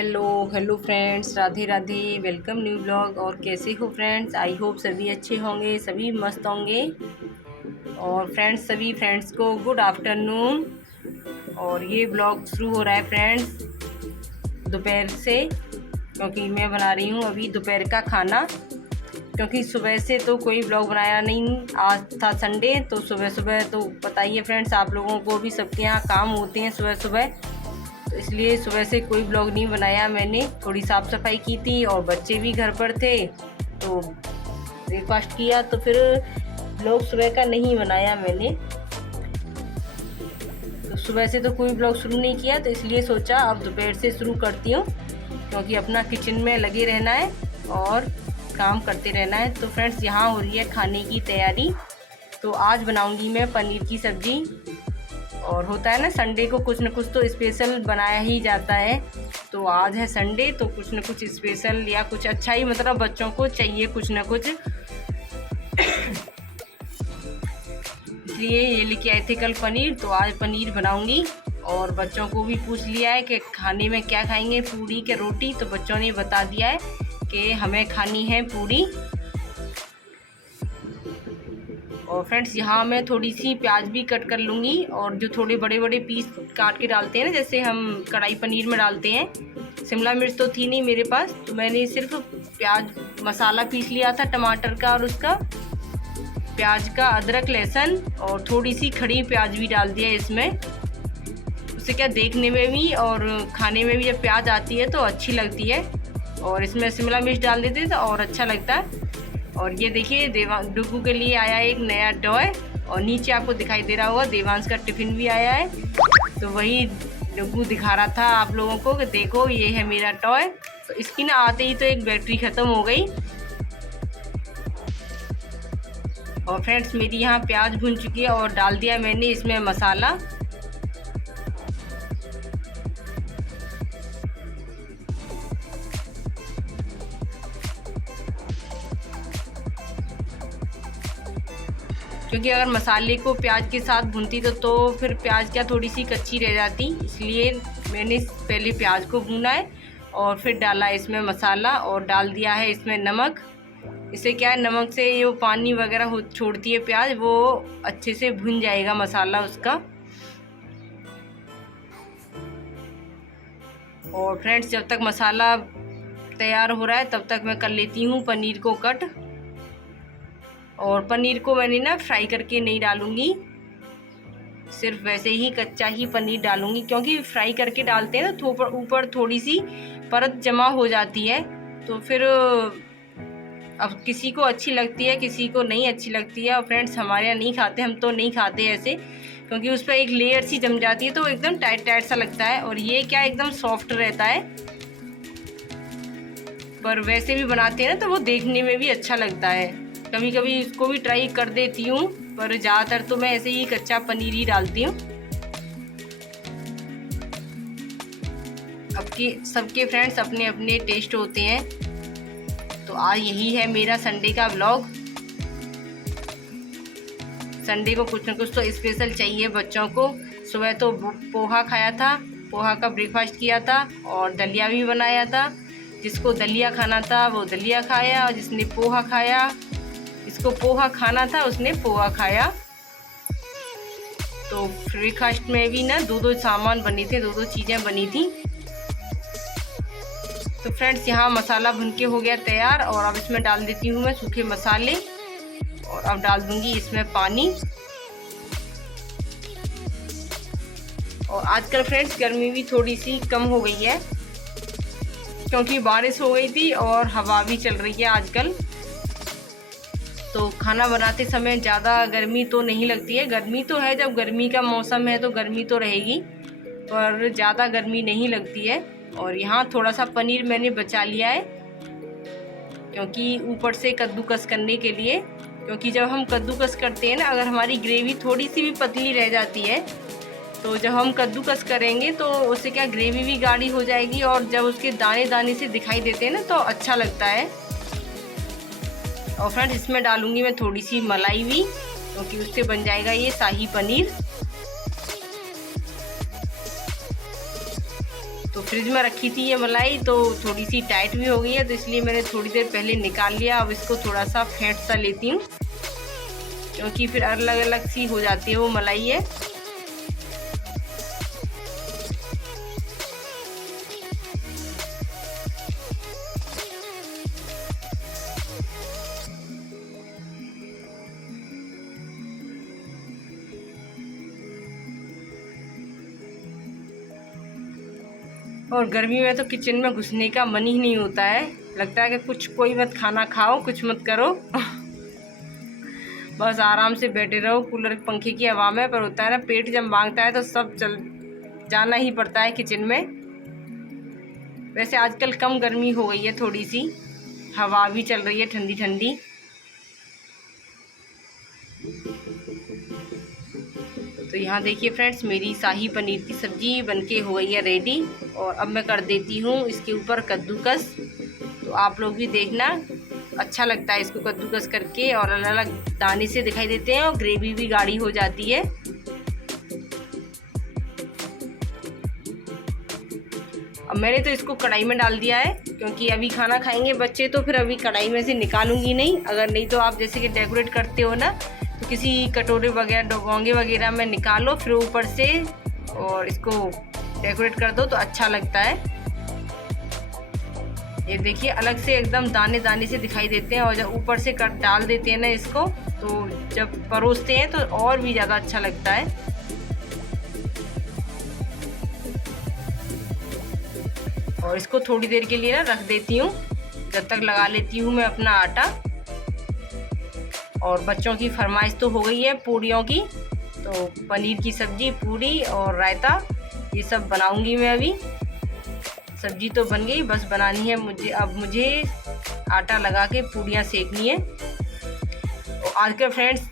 Hello hello friends, Radhe Radhe. Welcome new blog. और कैसे हो फ्रेंड्स? आई होप सभी अच्छे होंगे, सभी मस्त होंगे। और फ्रेंड्स, सभी फ्रेंड्स को गुड आफ्टरनून। और ये ब्लॉग शुरू हो रहा है फ्रेंड्स दोपहर से, क्योंकि मैं बना रही हूँ अभी दोपहर का खाना। क्योंकि सुबह से तो कोई ब्लॉग बनाया नहीं, आज था संडे, तो सुबह सुबह तो बताइए फ्रेंड्स, आप लोगों को भी सबके यहाँ काम होते हैं सुबह सुबह, तो इसलिए सुबह से कोई ब्लॉग नहीं बनाया। मैंने थोड़ी साफ़ सफाई की थी और बच्चे भी घर पर थे, तो ब्रेकफास्ट किया, तो फिर ब्लॉग सुबह का नहीं बनाया मैंने। तो सुबह से तो कोई ब्लॉग शुरू नहीं किया, तो इसलिए सोचा अब दोपहर से शुरू करती हूँ, क्योंकि अपना किचन में लगे रहना है और काम करते रहना है। तो फ्रेंड्स, यहाँ हो रही है खाने की तैयारी। तो आज बनाऊंगी मैं पनीर की सब्ज़ी। और होता है ना, संडे को कुछ न कुछ तो स्पेशल बनाया ही जाता है। तो आज है संडे, तो कुछ न कुछ स्पेशल या कुछ अच्छा ही, मतलब बच्चों को चाहिए कुछ न कुछ। इसलिए ये लेके आए थे कल पनीर, तो आज पनीर बनाऊंगी। और बच्चों को भी पूछ लिया है कि खाने में क्या खाएंगे, पूड़ी के रोटी। तो बच्चों ने बता दिया है कि हमें खानी है पूड़ी। और फ्रेंड्स, यहाँ मैं थोड़ी सी प्याज भी कट कर लूँगी, और जो थोड़े बड़े बड़े पीस काट के डालते हैं ना, जैसे हम कढ़ाई पनीर में डालते हैं। शिमला मिर्च तो थी नहीं मेरे पास, तो मैंने सिर्फ प्याज मसाला पीस लिया था टमाटर का, और उसका प्याज का, अदरक लहसुन और थोड़ी सी खड़ी प्याज भी डाल दिया इसमें। उससे क्या देखने में भी और खाने में भी जब प्याज आती है तो अच्छी लगती है। और इसमें शिमला मिर्च डाल देते तो और अच्छा लगता है। और ये देखिए, डुगू के लिए आया एक नया टॉय, और नीचे आपको दिखाई दे रहा होगा देवांश का टिफ़िन भी आया है। तो वही डुगू दिखा रहा था आप लोगों को कि देखो ये है मेरा टॉय। तो इसकी ना आते ही तो एक बैटरी ख़त्म हो गई। और फ्रेंड्स, मेरी यहाँ प्याज भुन चुकी है और डाल दिया मैंने इसमें मसाला। क्योंकि अगर मसाले को प्याज के साथ भूनती तो फिर प्याज क्या थोड़ी सी कच्ची रह जाती, इसलिए मैंने पहले प्याज को भूना है और फिर डाला इसमें मसाला, और डाल दिया है इसमें नमक। इससे क्या है, नमक से ये पानी वगैरह छोड़ती है प्याज, वो अच्छे से भुन जाएगा मसाला उसका। और फ्रेंड्स, जब तक मसाला तैयार हो रहा है तब तक मैं कर लेती हूँ पनीर को कट। और पनीर को मैंने ना फ्राई करके नहीं डालूँगी, सिर्फ वैसे ही कच्चा ही पनीर डालूँगी, क्योंकि फ्राई करके डालते हैं ना तो ऊपर थोड़ी सी परत जमा हो जाती है। तो फिर अब किसी को अच्छी लगती है, किसी को नहीं अच्छी लगती है। और फ्रेंड्स, हमारे यहाँ नहीं खाते, हम तो नहीं खाते ऐसे, क्योंकि उस पर एक लेयर सी जम जाती है तो एकदम टाइट टाइट सा लगता है। और ये क्या एकदम सॉफ्ट रहता है। पर वैसे भी बनाते हैं ना तो वो देखने में भी अच्छा लगता है। कभी कभी इसको भी ट्राई कर देती हूँ, पर ज़्यादातर तो मैं ऐसे ही कच्चा पनीर ही डालती हूँ। सबके फ्रेंड्स अपने अपने टेस्ट होते हैं। तो आज यही है मेरा संडे का व्लॉग। संडे को कुछ न कुछ तो स्पेशल चाहिए बच्चों को। सुबह तो पोहा खाया था, पोहा का ब्रेकफास्ट किया था, और दलिया भी बनाया था। जिसको दलिया खाना था वो दलिया खाया, और जिसने पोहा खाया, जिसको पोहा खाना था उसने पोहा खाया। तो ब्रेकफास्ट में भी ना दो सामान बने थे, दो चीज़ें बनी थी। तो फ्रेंड्स, यहाँ मसाला भुन के हो गया तैयार, और अब इसमें डाल देती हूँ मैं सूखे मसाले, और अब डाल दूँगी इसमें पानी। और आजकल फ्रेंड्स, गर्मी भी थोड़ी सी कम हो गई है, क्योंकि बारिश हो गई थी और हवा भी चल रही है आजकल। तो खाना बनाते समय ज़्यादा गर्मी तो नहीं लगती है। गर्मी तो है, जब गर्मी का मौसम है तो गर्मी तो रहेगी, पर ज़्यादा गर्मी नहीं लगती है। और यहाँ थोड़ा सा पनीर मैंने बचा लिया है, क्योंकि ऊपर से कद्दूकस करने के लिए। क्योंकि जब हम कद्दूकस करते हैं ना, अगर हमारी ग्रेवी थोड़ी सी भी पतली रह जाती है, तो जब हम कद्दूकस करेंगे तो उससे क्या ग्रेवी भी गाढ़ी हो जाएगी, और जब उसके दाने दाने से दिखाई देते हैं ना तो अच्छा लगता है। और फ्रेंड्स, इसमें डालूंगी मैं थोड़ी सी मलाई भी, क्योंकि उससे बन जाएगा ये शाही पनीर। तो फ्रिज में रखी थी ये मलाई, तो थोड़ी सी टाइट भी हो गई है, तो इसलिए मैंने थोड़ी देर पहले निकाल लिया। अब इसको थोड़ा सा फेंट सा लेती हूँ, क्योंकि फिर अलग अलग सी हो जाती है वो मलाई है। और गर्मी में तो किचन में घुसने का मन ही नहीं होता है, लगता है कि कुछ कोई मत खाना खाओ, कुछ मत करो बस आराम से बैठे रहो कूलर पंखे की हवा में। पर होता है ना, पेट जब मांगता है तो सब चल जाना ही पड़ता है किचन में। वैसे आजकल कम गर्मी हो गई है, थोड़ी सी हवा भी चल रही है ठंडी ठंडी। तो यहाँ देखिए फ्रेंड्स, मेरी शाही पनीर की सब्ज़ी बनके हो गई है रेडी। और अब मैं कर देती हूँ इसके ऊपर कद्दूकस। तो आप लोग भी देखना, अच्छा लगता है इसको कद्दूकस करके, और अलग अलग दाने से दिखाई देते हैं और ग्रेवी भी गाढ़ी हो जाती है। अब मैंने तो इसको कढ़ाई में डाल दिया है, क्योंकि अभी खाना खाएंगे बच्चे, तो फिर अभी कढ़ाई में से निकालूंगी नहीं। अगर नहीं तो आप जैसे कि डेकोरेट करते हो ना, तो किसी कटोरे वगैरह डोंगे वगैरह में निकालो, फिर ऊपर से और इसको डेकोरेट कर दो तो अच्छा लगता है। ये देखिए अलग से एकदम दाने दाने से दिखाई देते हैं, और जब ऊपर से कट डाल देते हैं ना इसको, तो जब परोसते हैं तो और भी ज़्यादा अच्छा लगता है। और इसको थोड़ी देर के लिए ना रख देती हूँ, जब तक लगा लेती हूँ मैं अपना आटा। और बच्चों की फरमाइश तो हो गई है पूड़ियों की, तो पनीर की सब्ज़ी, पूड़ी और रायता ये सब बनाऊंगी मैं अभी। सब्ज़ी तो बन गई, बस बनानी है मुझे। अब मुझे आटा लगा के पूड़ियाँ सेकनी है। और आजकल फ्रेंड्स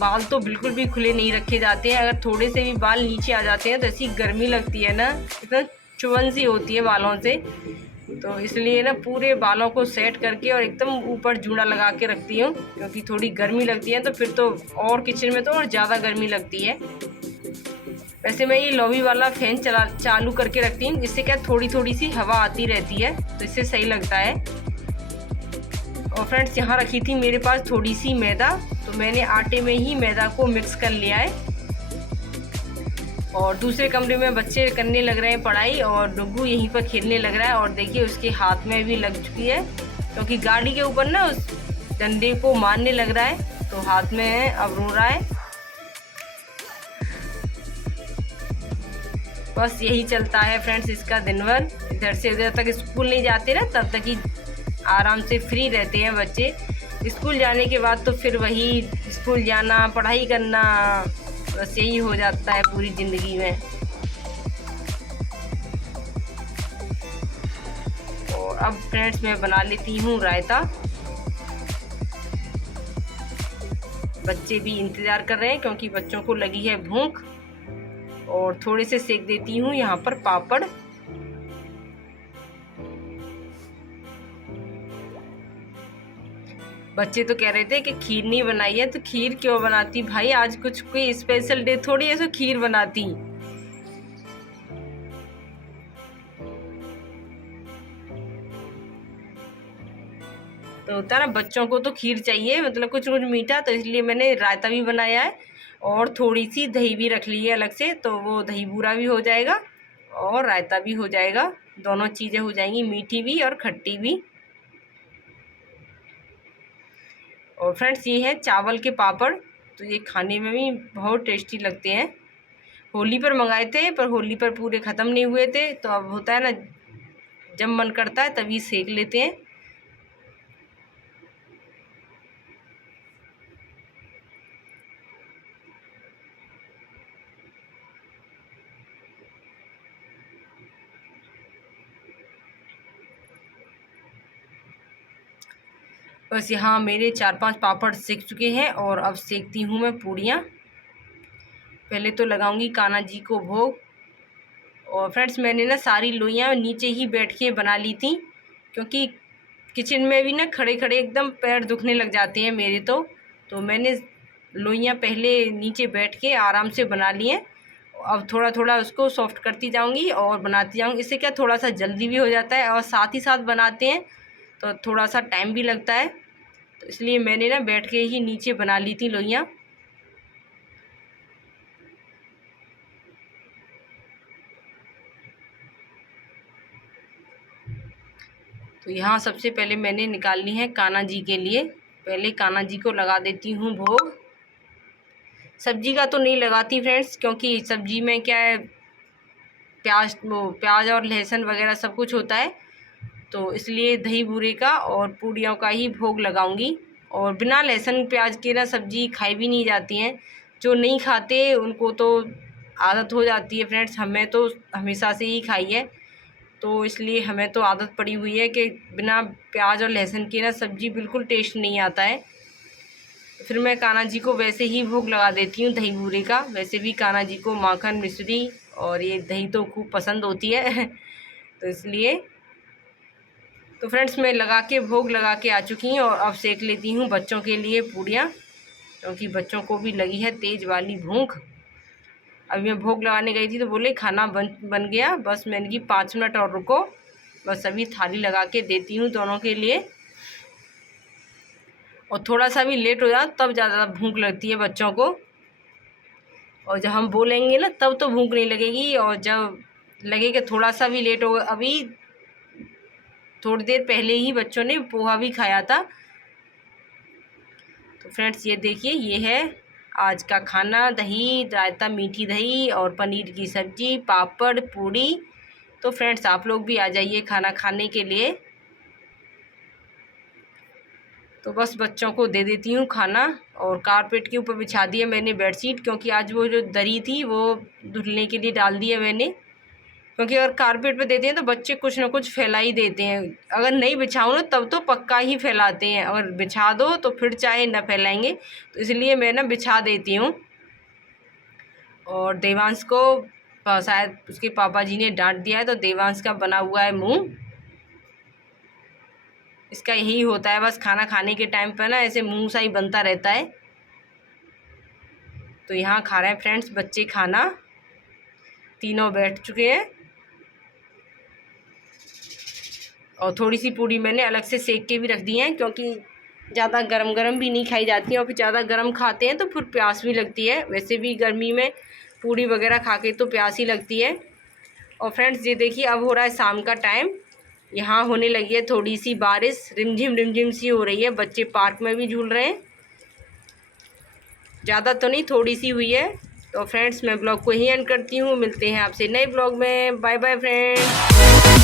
बाल तो बिल्कुल भी खुले नहीं रखे जाते हैं, अगर थोड़े से भी बाल नीचे आ जाते हैं तो ऐसी गर्मी लगती है ना, इतना चुभन सी होती है बालों से। तो इसलिए ना पूरे बालों को सेट करके और एकदम ऊपर जूड़ा लगा के रखती हूँ, क्योंकि थोड़ी गर्मी लगती है तो फिर तो और किचन में तो और ज़्यादा गर्मी लगती है। वैसे मैं ये लॉबी वाला फैन चालू करके रखती हूँ, इससे क्या थोड़ी थोड़ी सी हवा आती रहती है, तो इससे सही लगता है। और फ्रेंड्स यहाँ रखी थी मेरे पास थोड़ी सी मैदा, तो मैंने आटे में ही मैदा को मिक्स कर लिया है। और दूसरे कमरे में बच्चे करने लग रहे हैं पढ़ाई, और डुग्गू यहीं पर खेलने लग रहा है। और देखिए उसके हाथ में भी लग चुकी है, क्योंकि गाड़ी के ऊपर ना उस डंडे को मारने लग रहा है, तो हाथ में है, अब रो रहा है। बस यही चलता है फ्रेंड्स इसका दिन भर। इधर से उधर तक स्कूल नहीं जाते ना, तब तक ही आराम से फ्री रहते हैं बच्चे। स्कूल जाने के बाद तो फिर वही स्कूल जाना, पढ़ाई करना, बस यही हो जाता है पूरी ज़िंदगी में। और अब फ्रेंड्स मैं बना लेती हूँ रायता। बच्चे भी इंतज़ार कर रहे हैं, क्योंकि बच्चों को लगी है भूख। और थोड़े से सेक देती हूँ यहाँ पर पापड़। बच्चे तो कह रहे थे कि खीर नहीं बनाई है, तो खीर क्यों बनाती भाई, आज कुछ कोई स्पेशल डे थोड़ी ऐसे खीर बनाती। तो होता है ना, बच्चों को तो खीर चाहिए, मतलब कुछ कुछ मीठा, तो इसलिए मैंने रायता भी बनाया है और थोड़ी सी दही भी रख ली है अलग से, तो वो दही बूरा भी हो जाएगा और रायता भी हो जाएगा, दोनों चीज़ें हो जाएंगी, मीठी भी और खट्टी भी। और फ्रेंड्स ये है चावल के पापड़, तो ये खाने में भी बहुत टेस्टी लगते हैं। होली पर मंगाए थे, पर होली पर पूरे ख़त्म नहीं हुए थे, तो अब होता है ना, जब मन करता है तभी सेक लेते हैं। बस यहाँ मेरे 4-5 पापड़ सेक चुके हैं, और अब सेकती हूँ मैं पूड़ियाँ। पहले तो लगाऊंगी कान्हा जी को भोग। और फ्रेंड्स मैंने ना सारी लोइयाँ नीचे ही बैठ के बना ली थी, क्योंकि किचन में भी ना खड़े खड़े एकदम पैर दुखने लग जाते हैं मेरे, तो मैंने लोइयाँ पहले नीचे बैठ के आराम से बना ली हैं। अब थोड़ा थोड़ा उसको सॉफ्ट करती जाऊंगी और बनाती जाऊंगी। इससे क्या थोड़ा सा जल्दी भी हो जाता है और साथ ही साथ बनाते हैं तो थोड़ा सा टाइम भी लगता है, तो इसलिए मैंने ना बैठ के ही नीचे बना ली थी लोइयाँ। तो यहाँ सबसे पहले मैंने निकालनी है कान्हा जी के लिए। पहले कान्हा जी को लगा देती हूँ भोग। सब्जी का तो नहीं लगाती फ्रेंड्स, क्योंकि सब्जी में क्या है प्याज और लहसुन वगैरह सब कुछ होता है, तो इसलिए दही बूरे का और पूड़ियों का ही भोग लगाऊंगी। और बिना लहसुन प्याज के ना सब्जी खाई भी नहीं जाती हैं। जो नहीं खाते उनको तो आदत हो जाती है फ्रेंड्स, हमें तो हमेशा से ही खाई है, तो इसलिए हमें तो आदत पड़ी हुई है कि बिना प्याज और लहसुन के ना सब्जी बिल्कुल टेस्ट नहीं आता है। फिर मैं कान्हा जी को वैसे ही भोग लगा देती हूँ दही बूरे का। वैसे भी कान्हा जी को माखन मिश्री और ये दही तो खूब पसंद होती है तो इसलिए तो फ्रेंड्स मैं भोग लगा के आ चुकी हूँ और अब सेक लेती हूँ बच्चों के लिए पूड़ियाँ, क्योंकि बच्चों को भी लगी है तेज़ वाली भूख। अभी मैं भोग लगाने गई थी तो बोले खाना बन गया, बस मैंने की 5 मिनट और रुको, बस अभी थाली लगा के देती हूँ दोनों के लिए। और थोड़ा सा भी लेट हो जाए तब ज़्यादा भूख लगती है बच्चों को, और जब हम बोलेंगे ना तब तो भूख नहीं लगेगी। और जब लगे कि थोड़ा सा भी लेट होगा, अभी थोड़ी देर पहले ही बच्चों ने पोहा भी खाया था। तो फ्रेंड्स ये देखिए, ये है आज का खाना, दही रायता, मीठी दही और पनीर की सब्ज़ी, पापड़, पूड़ी। तो फ्रेंड्स आप लोग भी आ जाइए खाना खाने के लिए। तो बस बच्चों को दे देती हूँ खाना और कारपेट के ऊपर बिछा दिया मैंने बेडशीट, क्योंकि आज वो जो दरी थी वो धुलने के लिए डाल दी है मैंने, क्योंकि अगर कारपेट पे देते हैं तो बच्चे कुछ ना कुछ फैला ही देते हैं। अगर नहीं बिछाओ ना तब तो पक्का ही फैलाते हैं, अगर बिछा दो तो फिर चाहे न फैलाएंगे, तो इसलिए मैं ना बिछा देती हूँ। और देवांश को शायद उसके पापा जी ने डांट दिया है, तो देवांश का बना हुआ है मुँह। इसका यही होता है, बस खाना खाने के टाइम पर ना ऐसे मुँह सा ही बनता रहता है। तो यहाँ खा रहे हैं फ्रेंड्स बच्चे खाना, तीनों बैठ चुके हैं। और थोड़ी सी पूड़ी मैंने अलग से सेक के भी रख दी हैं, क्योंकि ज़्यादा गरम भी नहीं खाई जाती है, और फिर ज़्यादा गरम खाते हैं तो फिर प्यास भी लगती है। वैसे भी गर्मी में पूड़ी वगैरह खा के तो प्यास ही लगती है। और फ्रेंड्स ये देखिए, अब हो रहा है शाम का टाइम, यहाँ होने लगी है थोड़ी सी बारिश, रिमझिम सी हो रही है। बच्चे पार्क में भी झूल रहे हैं, ज़्यादा तो नहीं, थोड़ी सी हुई है। तो फ्रेंड्स मैं ब्लॉग को यहीं एंड करती हूँ, मिलते हैं आपसे नए ब्लॉग में। Bye bye friends.